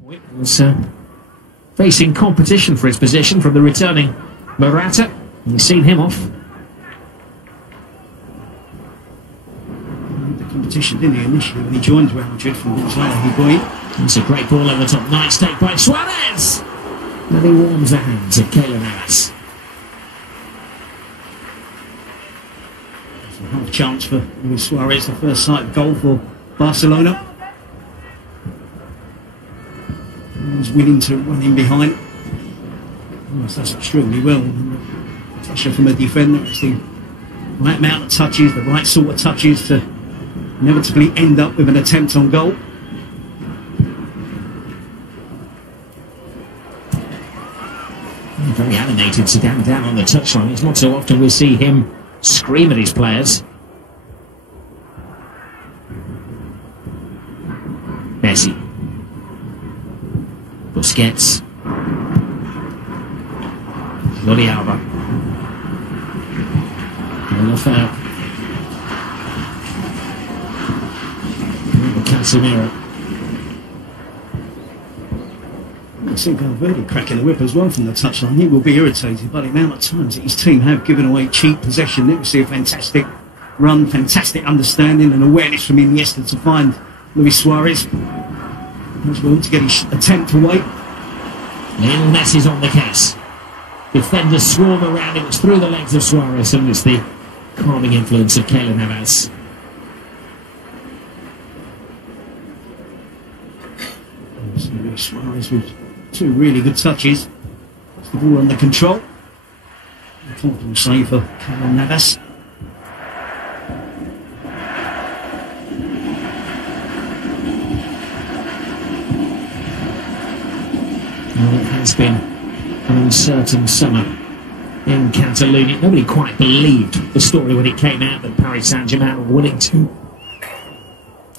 Was facing competition for his position from the returning Morata. You've seen him off. The competition, didn't he, initially when he joined Real Madrid from Barcelona. It's a great ball over the top. Nice take by Suarez. And he warms the hands of Keylor Navas. A half chance for Luis Suarez, the first sight of goal for Barcelona. He's willing to run in behind. That's extremely well. Pressure from a defender. It's the right amount of touches, the right sort of touches to inevitably end up with an attempt on goal. Very animated, Zidane down on the touchline. It's not so often we see him scream at his players. Messi. Busquets. Jordi Alba. Lafayette. Casemiro. I see Valverde cracking the whip as well from the touchline. He will be irritated by the amount of times that his team have given away cheap possession. It will see a fantastic run, fantastic understanding and awareness from Iniesta to find Luis Suarez. As well to get his attempt away. Lionel Messi's on the case. Defenders swarm around him. It's through the legs of Suarez, and it's the calming influence of Keylor Navas. Luis Suarez with two really good touches. That's the ball under control. A comfortable save for Keylor Navas. Well, it has been an uncertain summer in Catalonia. Nobody quite believed the story when it came out that Paris Saint-Germain were willing to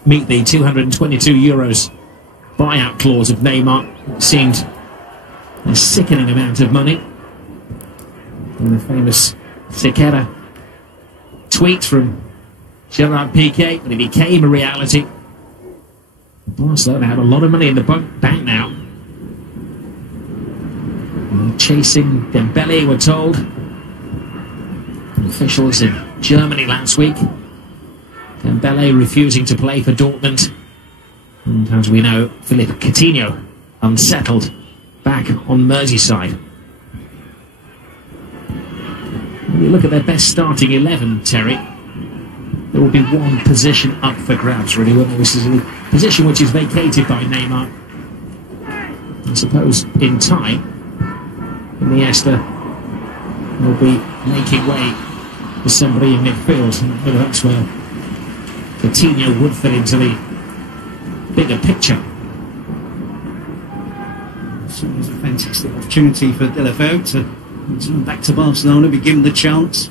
meet the €222 buyout clause of Neymar. It seemed a sickening amount of money. And the famous Sequeira tweet from Gerard Piqué, but it became a reality. Barcelona have a lot of money in the bank now. Chasing Dembele, we're told. Officials in Germany last week. Dembele refusing to play for Dortmund. And as we know, Philippe Coutinho unsettled back on Merseyside. When you look at their best starting 11, Terry, there will be one position up for grabs, really, won't there? This is a position which is vacated by Neymar. I suppose in time, Iniesta will be making way for somebody in midfield. Maybe that's where Coutinho would fit into the bigger picture. So it was a fantastic opportunity for De La Feu to return back to Barcelona, be given the chance.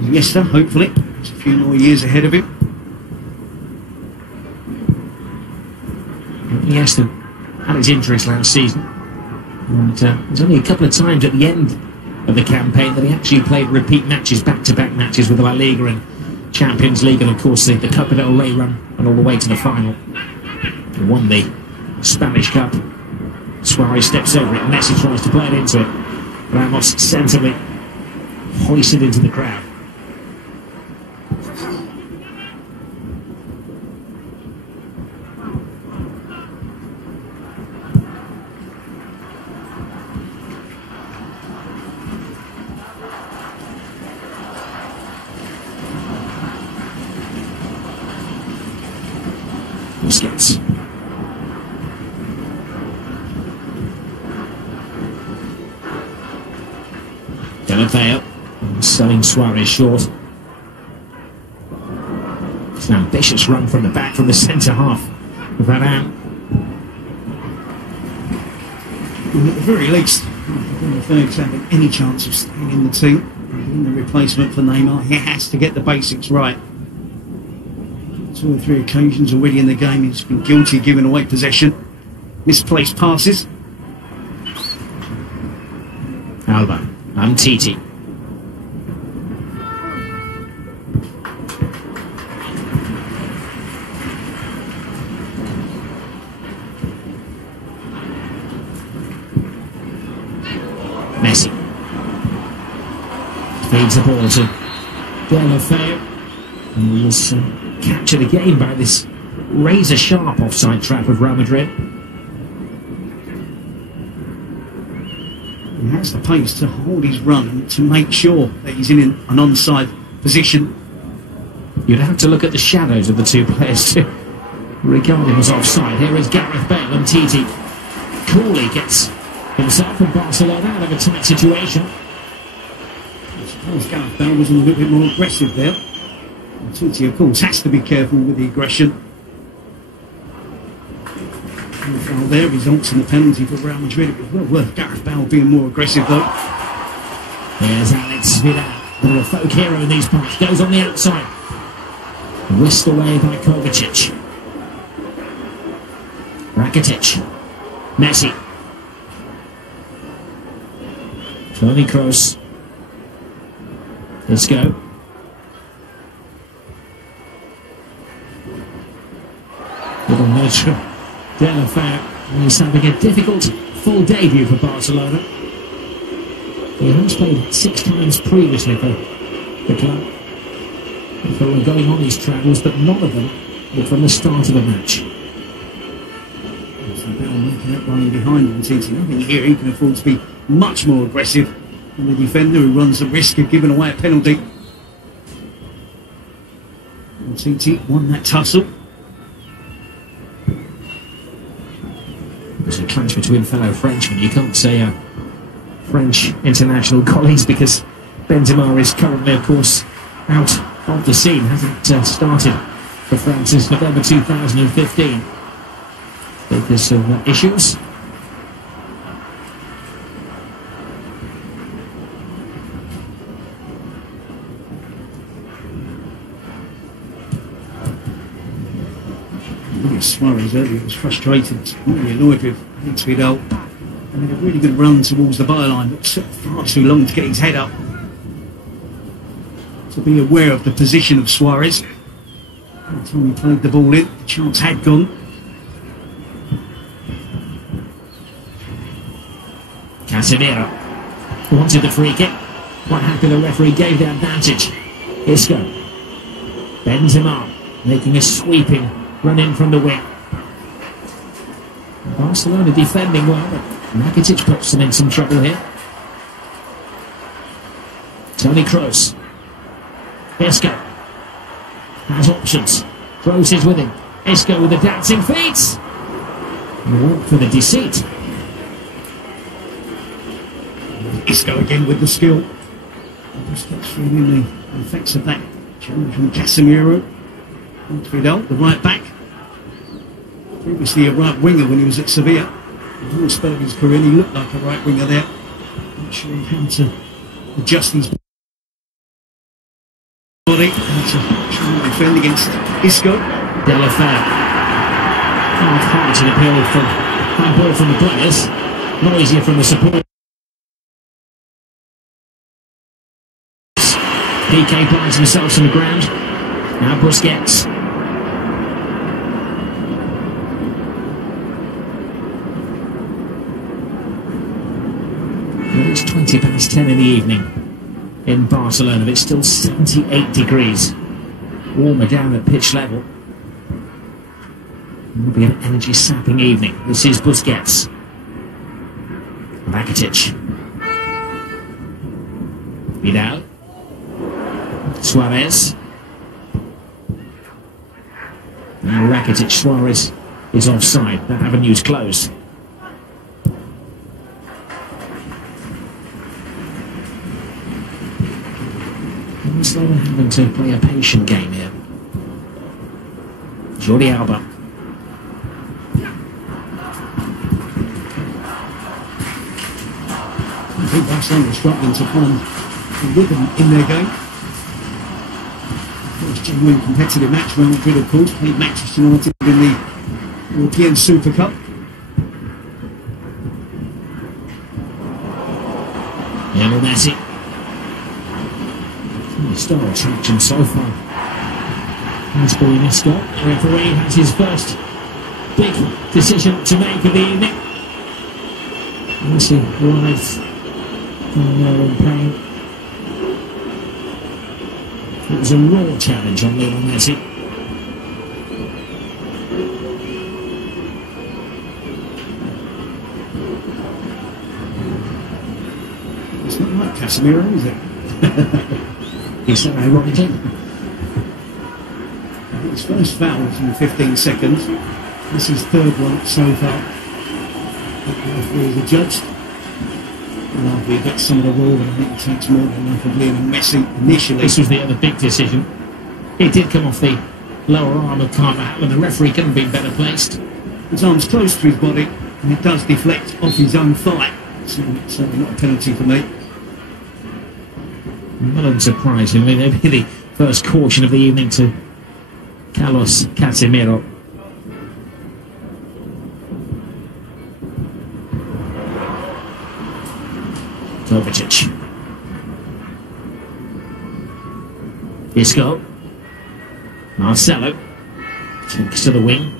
Iniesta, hopefully, there's a few more years ahead of him. Iniesta had his injuries last season, and there's only a couple of times at the end of the campaign that he actually played repeat matches, back-to-back matches with La Liga and Champions League, and of course the Copa del Rey run, and all the way to the final. He won the Spanish Cup. Suarez steps over it, Messi tries to play it into it. Ramos sensibly hoisted into the crowd. Busquets. De La Feu selling Suarez short. It's an ambitious run from the back from the centre half. Varane. And at the very least, De La Feu having any chance of staying in the team, in the replacement for Neymar, he has to get the basics right. 2 or 3 occasions already in the game he's been guilty of giving away possession, misplaced passes. Alba, Titi. Feeds the ball to Delafeu, and he was captured again by this razor-sharp offside trap of Real Madrid. He has the pace to hold his run and to make sure that he's in an onside position. You'd have to look at the shadows of the two players to regard him as offside. Here is Gareth Bale, and Titi coolly gets himself and Barcelona out of a tight situation. I suppose Gareth Bale was a little bit more aggressive there. And Titi, of course, has to be careful with the aggression. And the foul there results in the penalty for Real Madrid. It was well worth Gareth Bale being more aggressive, though. Here's Alex Vidal, a folk hero in these parts, goes on the outside. Whisked away by Kovacic. Rakitic. Messi. Toni Kroos. Let's go. Little nudge from Delafeu. He's having a difficult full debut for Barcelona. He has played 6 times previously for the club. If they were going on his travels, but none of them were from the start of a match. So Bale making that running behind him, Titi. I think here he can afford to be much more aggressive than the defender who runs the risk of giving away a penalty. And Titi won that tussle. There's a clash between fellow Frenchmen. You can't say French international colleagues because Benzema is currently, of course, out of the scene. Hasn't started for France since November 2015 because of issues. Suarez earlier was frustrated, really annoyed with Vidal. I made a really good run towards the byline, but took far too long to get his head up. To be aware of the position of Suarez. By the time he played the ball in, the chance had gone. Casemiro wanted the free kick. Quite happy the referee gave the advantage. Isco. Benzema making a sweeping run in from the wing. Barcelona defending well, but Rakitic puts them in some trouble here. Toni Kroos. Isco has options. Kroos is with him. Isco with the dancing feet. And walk for the deceit. Isco again with the skill. Just gets feeling the effects of that challenge from Casemiro. Vidal, the right back. Previously a right winger when he was at Sevilla. In the spell of his career, he looked like a right winger there. Not sure how to adjust his body. How to try and defend against Isco. Delafeu. Half-hearted appeal from high ball from the players. Noisier from the support. PK finds himself on the ground. Now Busquets. Well, it's 20 past 10 in the evening in Barcelona, but it's still 78 degrees. Warmer down at pitch level. It'll be an energy-sapping evening. This is Busquets. Rakitic. Vidal. Suarez. Now Rakitic. Suarez is offside. That avenue's closed. Barcelona having to play a patient game here. Jordi Alba. I think Barcelona are struggling to find the rhythm in their game. It was a genuine competitive match. Real Madrid, of course, played Manchester United in the European Super Cup. Lionel Messi. Star attraction so far. Nice ball in Isco. The referee has his first big decision to make of the evening. Messi arrives in pain. It was a raw challenge on Lionel Messi. It's not like Casemiro, is it? He said ironically. His first foul was in 15 seconds. This is third one so far. The referees are judged. He gets some of the raw, but I think it takes more than enough of Lionel Messi initially. This was the other big decision. It did come off the lower arm of Carvajal, and the referee couldn't have been better placed. His arm's close to his body, and it does deflect off his own thigh. So certainly not a penalty for me. Not unsurprisingly, maybe the first caution of the evening to Carlos Casemiro. Kovacic. Isco. Marcelo. Takes to the wing.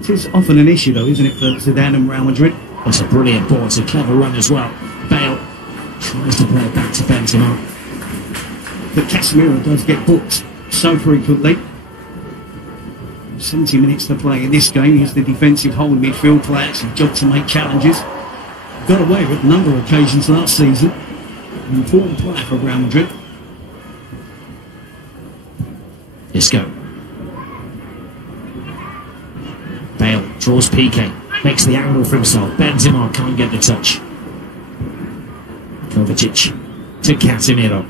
It is often an issue though, isn't it, for Zidane and Real Madrid? That's a brilliant ball. It's a clever run as well. Bale tries to play it back to Benzema. But Casemiro does get booked so frequently. 70 minutes to play in this game. He's the defensive whole midfield player. It's his job to make challenges. Got away with a number of occasions last season. An important player for Real Madrid. Isco. Bale draws Piqué. Makes the angle for himself. Benzema can't get the touch. Kovacic to Casemiro.